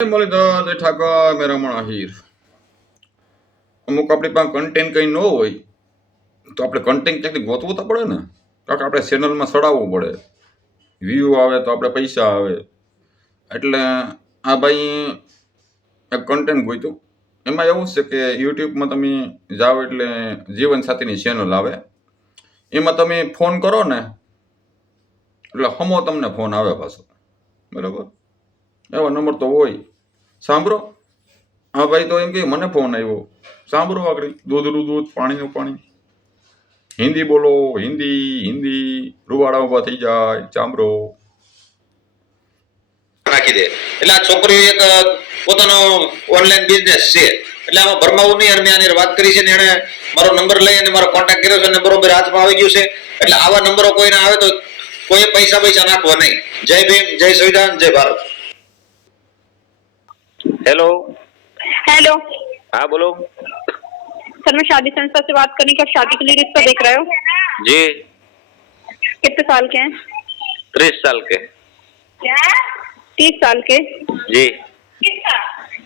મલિદા ઠાકા મેરામણ આહિર અમુક આપણી પાસે કન્ટેન્ટ કંઈ ન હોય તો આપણે કન્ટેન્ટ ક્યાંથી ગોતવું તો પડે ને. કારણ કે આપણે ચેનલમાં ચડાવવું પડે, વ્યૂ આવે તો આપણે પૈસા આવે. એટલે આ ભાઈ એક કન્ટેન્ટ ગોત્યું. એમાં એવું છે કે યુટ્યુબમાં તમે જાઓ એટલે જીવનસાથીની ચેનલ આવે, એમાં તમે ફોન કરો ને એટલે હમો તમને ફોન આવે પાછો, બરાબર. એવા નંબર તો હોય. સાંભળો, હા ભાઈ તો એમ કે મને ફોન આવ્યો, સાંભળો આગળ, દૂધનું દૂધ પાણીનું પાણી, હિન્દી બોલો, હિન્દી હિન્દી, રૂવાડા ઉભા થઈ જાય, સાંભળો. નાખી દે એટલે આ છોકરીઓ એક પોતાનો ઓનલાઈન બિઝનેસ છે એટલે આમાં ભરમાવું નહીં. અને આની વાત કરી છે ને એને મારો નંબર લઈ અને મારો કોન્ટેક્ટ કર્યો છે અને બરોબર હાથમાં આવી ગયું છે. એટલે આવા નંબરો કોઈને આવે તો કોઈ પૈસા નાખવા નહીં. જય ભીમ, જય સંવિધાન, જય ભારત. Hello hello. हाँ बोलो। सर मैं शादी संस्था से बात करनी, क्या शादी के लिए रिश्ता देख रहे हो? जी। कितने साल के हैं? 30 साल के। क्या? 30 साल के? जी।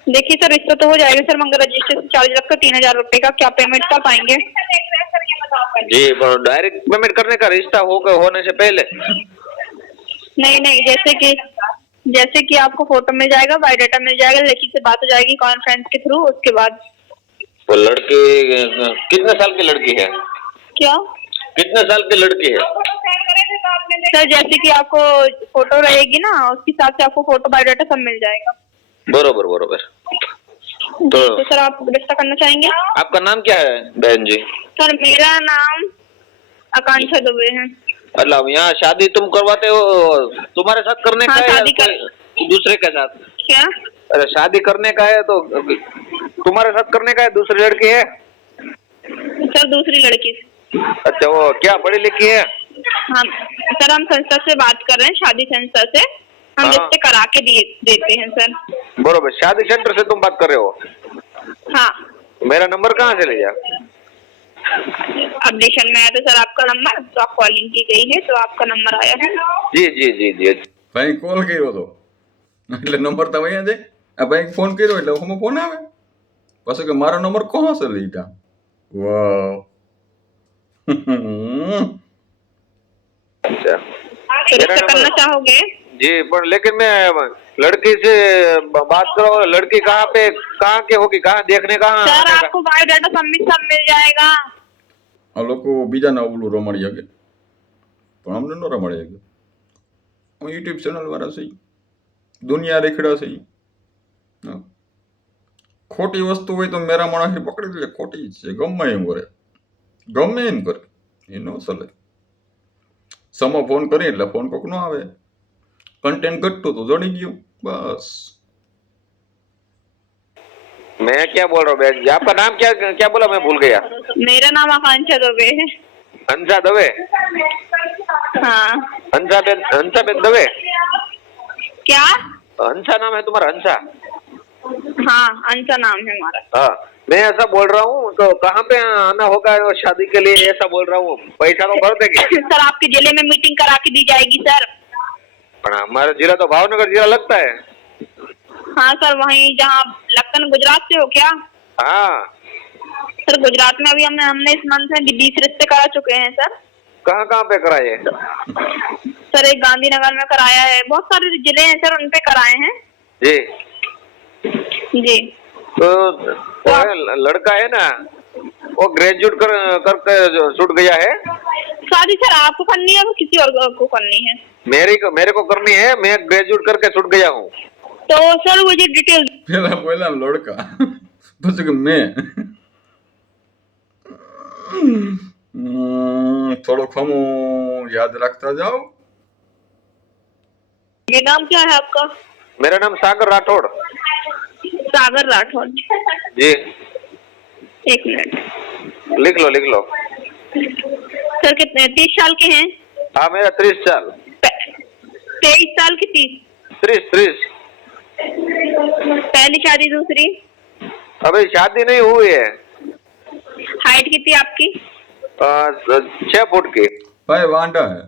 देखिए सर, रिश्ता तो हो जाएगा सर, मगर रजिस्ट्रेशन चार्ज रखकर 3000 रुपए का, क्या पेमेंट कर पाएंगे? जी, डायरेक्ट पेमेंट करने का रिश्ता होने से पहले? नहीं, जैसे कि आपको फोटो मिल जाएगा, बायोडाटा मिल जाएगा, लड़की से बात हो जाएगी कॉन्फ्रेंस के थ्रू, उसके बाद। वो लड़की कितने साल की लड़की है? क्या? कितने साल की लड़की है? सर जैसे कि आपको फोटो रहेगी ना, उसके हिसाब से आपको फोटो बायोडाटा सब मिल जाएगा। बरोबर। तो सर आप रिश्ता करना चाहेंगे? आपका नाम क्या है बहन जी? सर मेरा नाम आकांक्षा दुबे है। मतलब यहाँ शादी तुम करवाते हो तुम्हारे साथ करने हाँ, का है शादी या दूसरे के साथ? क्या? अरे शादी करने का है तो तुम्हारे साथ करने का है, दूसरी लड़की है? सर दूसरी लड़की। अच्छा, वो क्या पढ़ी लिखी है? हाँ सर, हम संस्था से बात कर रहे हैं, शादी संस्था से हम हाँ। रिश्ते करा के देते हैं सर। बरोबर, शादी सेंटर से तुम बात कर रहे हो? हाँ। मेरा नंबर कहाँ से लिया? अपडेशन में आया तो सर आपका नंबर, तो आप कॉलिंग की गई है तो आपका नंबर आया है। जी। ભાઈ કોલ કર્યો હતો એટલે નંબર તો અહીંયા છે. આ ભાઈ ફોન કર્યો એટલે હું ફોન આવે પાછો કે મારો નંબર કોણ છે લીધા. વાવ. अच्छा, तो रिश्ता करना चाहोगे? जी, पर लेकिन मैं लड़की से बात करो, लड़की कहाँ के होगी, कहाँ देखने कहाँ? सर आपको बायोडाटा सब मिल जाएगा। આ લોકો બીજાના ઓલું રમાડી શકે પણ અમને ન રમાડી શકે. હું યુટ્યુબ ચેનલ વાળા છે, દુનિયા રેખડા છે. હા. ખોટી વસ્તુ હોય તો મેરા માણસ પકડી લે, ખોટી જ છે, ગમે એમ કરે એ ન ચાલે. સમો ફોન કરી એટલે ફોન કોક ન આવે, કન્ટેન્ટ ઘટતું તો જડી ગયું બસ. मैं क्या बोल रहा हूँ बहन जी, आपका नाम क्या बोला, मैं भूल गया। मेरा नाम आकांक्षा दुबे है। हंसा दवे? हाँ। हंसा बेन दवे? क्या? हंसा नाम है तुम्हारा? हंसा? हाँ, अंसा नाम है हमारा। हाँ, मैं ऐसा बोल रहा हूँ तो कहाँ पे आना होगा शादी के लिए, ऐसा बोल रहा हूँ। पैसा तो भर देंगे? सर आपके जिले में मीटिंग करा के दी जाएगी सर। पर हमारा जिला तो भावनगर जिला लगता है। हाँ सर, वहीं जहाँ लखन गुजरात से हो क्या? हाँ सर गुजरात में अभी हमने इस मंथ में 20 रिश्ते करा चुके हैं सर। कहाँ पे कराए? सर एक गांधीनगर में कराया है, बहुत सारे जिले हैं सर, उन पे कराए हैं। जी। तो लड़का है ना, वो ग्रेजुएट करके छूट गया है। शादी सर आपको करनी है, वो किसी और को करनी है? मेरे को करनी है, मैं ग्रेजुएट करके छूट गया हूँ। तो सर मुझे डिटेल પેલા બોલા લડકા પછી કે મેં થોડો ખમો યાદ રાખતા જાઓ. ये नाम क्या है आपका? मेरा नाम सागर राठौड़। सागर राठौड़ जी। एक मिनट लिख लो। सर कितने 30 साल के हैं? हाँ, मेरा 30 साल। 23 साल की 30? 30। पहली शादी, दूसरी? अभी शादी नहीं हुई है। हाइट कितनी आपकी? 6 फुट की। ભાઈ વાંઢા હે.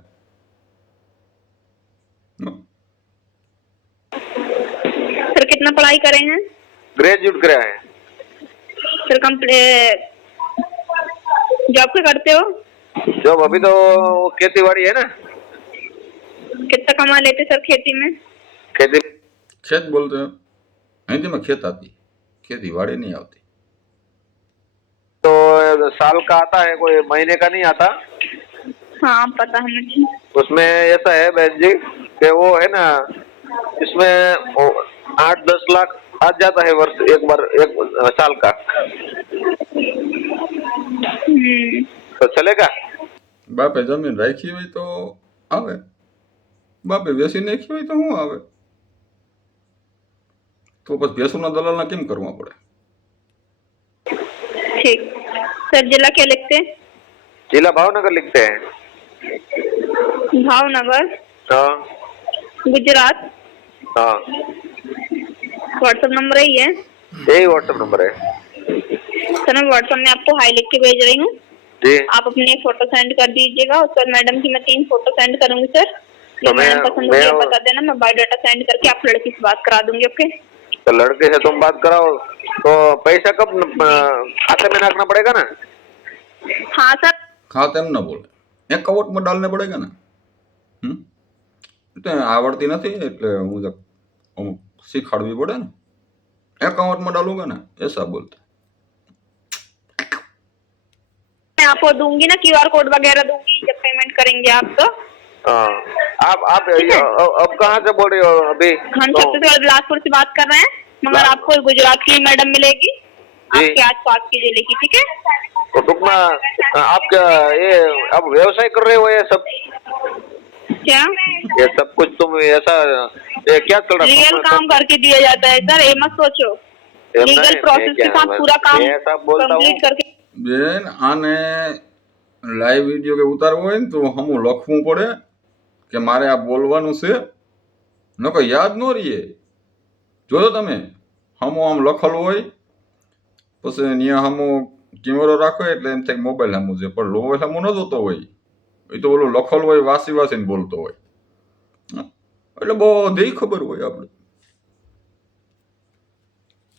सर कितने कितना पढ़ाई करे हैं? ग्रेजुएट कराया है। फिर जॉब क्या करते हो? जॉब अभी तो खेती बाड़ी है ना। कितना कमा लेते सर खेती में? खेती ખેત બોલતો અહીંથી ખેત આતી ખેતીવાડી નહીં આવતી. तो साल का आता है, कोई महीने का नहीं आता। हाँ पता है मुझे। उसमें ऐसा है बहन जी कि वो है ना, इसमें 8-10 लाख आ जाता है वर्ष, एक साल का। तो चलेगा? બાપે જમીન રાખી હોય તો આવે, બાપે વેચી નાખી હોય તો શું આવે? તો પછી ભેંસોના દલાલના કેમ કરવા પડે? ठीक सर, जिला क्या लिखते हैं? जिला भावनगर लिखते हैं। भावनगर, हाँ गुजरात। हाँ, व्हाट्सएप नंबर यही है? यही व्हाट्सएप नंबर है। सर मैं व्हाट्सएप में आपको हाई लिख के भेज रही हूँ, जी आप अपनी एक फोटो सेंड कर दीजिएगा। उस पर मैडम की मैं 3 फोटो सेंड करूंगी सर। तो जो मैडम पसंद होगी मैं- बता देना, मैं बायोडाटा सेंड करके आप लड़की से बात करा दूंगी। ओके तो लड़के से तुम बात कराओ, तो पैसा कब खाते में नाखना पड़ेगा ना? हाँ सर। ખાતે એમ ન બોલે, એકાઉન્ટમાં ડાલને પડેગા ને. એટલે આવડતી નથી એટલે હું અમુક શીખવાડવી પડે ને. એકાઉન્ટમાં ડાલુંગા ને એસા બોલતા. मैं आपको दूंगी ना QR कोड वगैरह दूंगी जब पेमेंट करेंगे आप तो। हाँ, आप अब कहाँ से बोल रहे हो अभी? हम तो छत्तीसगढ़ बिलासपुर से बात कर रहे हैं, मगर आपको गुजरात की मैडम मिलेगी, आपके आस पास की जिले की। ठीक है? तो टुकमा आप क्या ये अब व्यवसाय कर रहे हो? ये सब क्या ये सब कुछ तुम ऐसा ये क्या चल रहा लीगल काम करके दिया जाता है सर, ये मत सोचो। लीगल प्रोसेस के साथ पूरा काम मैं सब बोलता हूँ। कंप्लीट करके। બેન આને લાઈવ વિડીયો કે ઉતારવો હોય ને તો હમું લખવું પડે કે મારે આ બોલવાનું છે, નકર યાદ ન રહીએ. જોયો તમે હમું આમ લખેલું હોય પછી ત્યાં હમું કેમેરો રાખો એટલે એમ થાય મોબાઈલ હમું છે, પણ મોબાઈલ હમું ન જોતો હોય, એ તો ઓલું લખેલું હોય વાસી વાસીને બોલતો હોય. એટલે બધી ખબર હોય આપણે.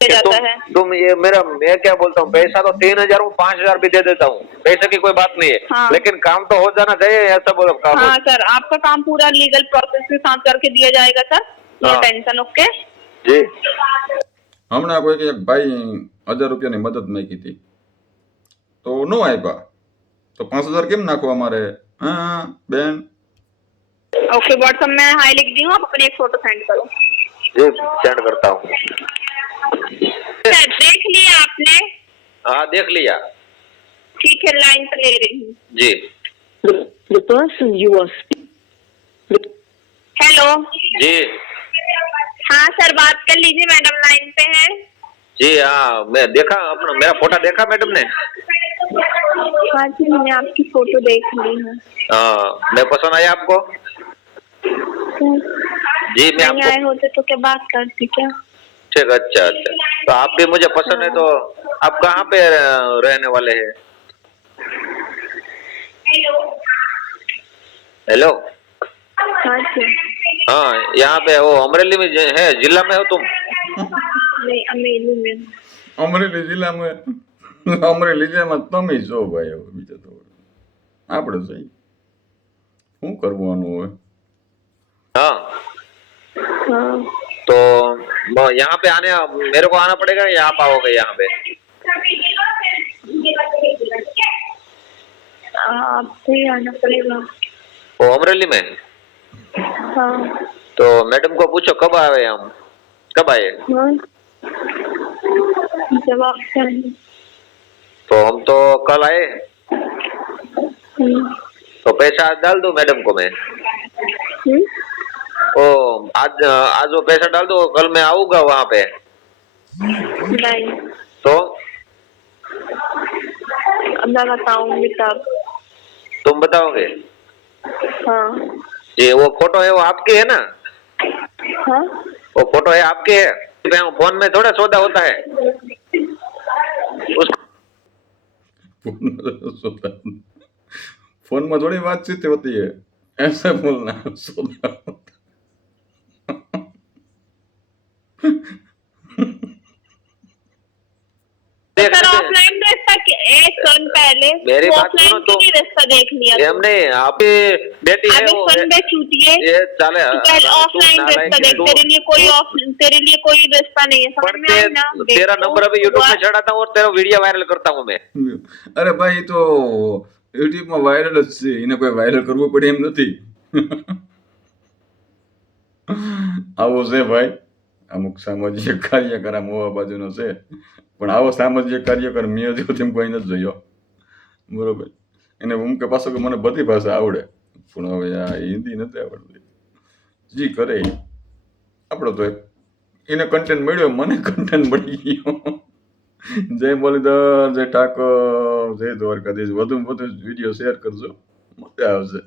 जाता है। तुम ये मैं क्या बोलता हूँ, पैसा तो 3,000 में 5,000 भी दे देता हूँ, पैसे की कोई बात नहीं है। हाँ। लेकिन काम तो हो जाना चाहिए, ऐसा बोलो काम। हाँ सर, आपका काम पूरा लीगल प्रोसेस के साथ करके दिया जाएगा सर, नो हाँ। टेंशन। ओके जी હમણાં કોઈક એક ભાઈ 1,000 રૂપિયાની મદદ માગી હતી તો ન આપ્યા, તો 5,000 કેમ નાખવા મારે? હા બેન. ओके, व्हाट्सएप में हाई लिख दी हूँ, आप अपनी एक फोटो सेंड करो। जी सेंड करता हूँ। सर देख लिया आपने? हाँ देख लिया। ठीक है, लाइन पर ले रही हूँ। जी The person you are hello. जी हाँ सर, बात कर लीजिए, मैडम लाइन पे है। जी हाँ, मैं देखा अपना, मेरा फोटो देखा मैडम ने? हाँ जी, मैंने आपकी फोटो देख ली है। हाँ, मैं पसंद आया आपको? जी मैं नहीं आपको आए होते तो क्या बात करती क्या? ठीक, अच्छा अच्छा। तो आप भी मुझे पसंद है, तो आप कहाँ पे रहने वाले हैं? हेलो हाँ जी। हाँ, यहाँ पे वो अमरेली में है, जिला में हो तुम? नहीं, अमेली में। અમરેલી જિલ્લામાં અમરેલી જિલ્લામાં તમે છો ભાઈ, હવે બીજા તો આપણે જઈ શું કરવાનું હોય? हाँ, हाँ तो यहाँ पे आने मेरे को आना पड़ेगा या आप आओगे यहाँ पे? आपको ही आना पड़ेगा। वो अमरेली में? हाँ तो मैडम को पूछो कब आए हम, कब आए? हाँ, जब आप चाहिए। तो हम तो कल आए, तो पैसा आज डाल दो मैडम को मैं। ओ आज वो पैसा डाल दो, कल मैं आऊंगा वहाँ पे। नहीं, तो अब मैं बताऊंगी तब। तुम बताओगे? हाँ ये वो फोटो है वो आपकी है ना? हाँ, वो फोटो है आपकी है? फोन में थोड़ा सौदा होता है उस फोन में थोड़ी बातचीत होती है, ऐसे बोलना. पहले मेरी तो बात सुनो ऑफलाइन तो। क्यों नहीं रास्ता देख लिया एम नहीं आपकी बेटी है अबे वो सुन बे चूतिए ये चाले पहले ऑफलाइन रास्ता देख तेरे लिए कोई रास्ता नहीं है समझ पर में आई ना तेरा नंबर अभी यूट्यूब में चढ़ाता हूँ और तेरा वीडियो वायरल करता हूँ मैं અરે ભાઈ એ તો યુટ્યુબમાં વાયરલ જ છે, એને કોઈ વાયરલ કરવું પડે એમ નથી. આવો છે ભાઈ, અમુક સામાજિક કાર્યકર આ મોવા બાજુનો છે, પણ આવો સામાજિક કાર્યકર મેં હજુ તેમ કોઈ નથી જોયો. બરોબર, એને હું કે પાછો કે મને બધી ભાષા આવડે, પણ હવે આ હિન્દી નથી આવડતી. જી કરે આપણો તો એને કન્ટેન્ટ મળ્યો, મને કન્ટેન્ટ મળી ગયો. જય મુરલીધર, જય ઠાકોર, જય દ્વારકાધીશ. વધુમાં વધુ વિડીયો શેર કરજો, મજા આવશે.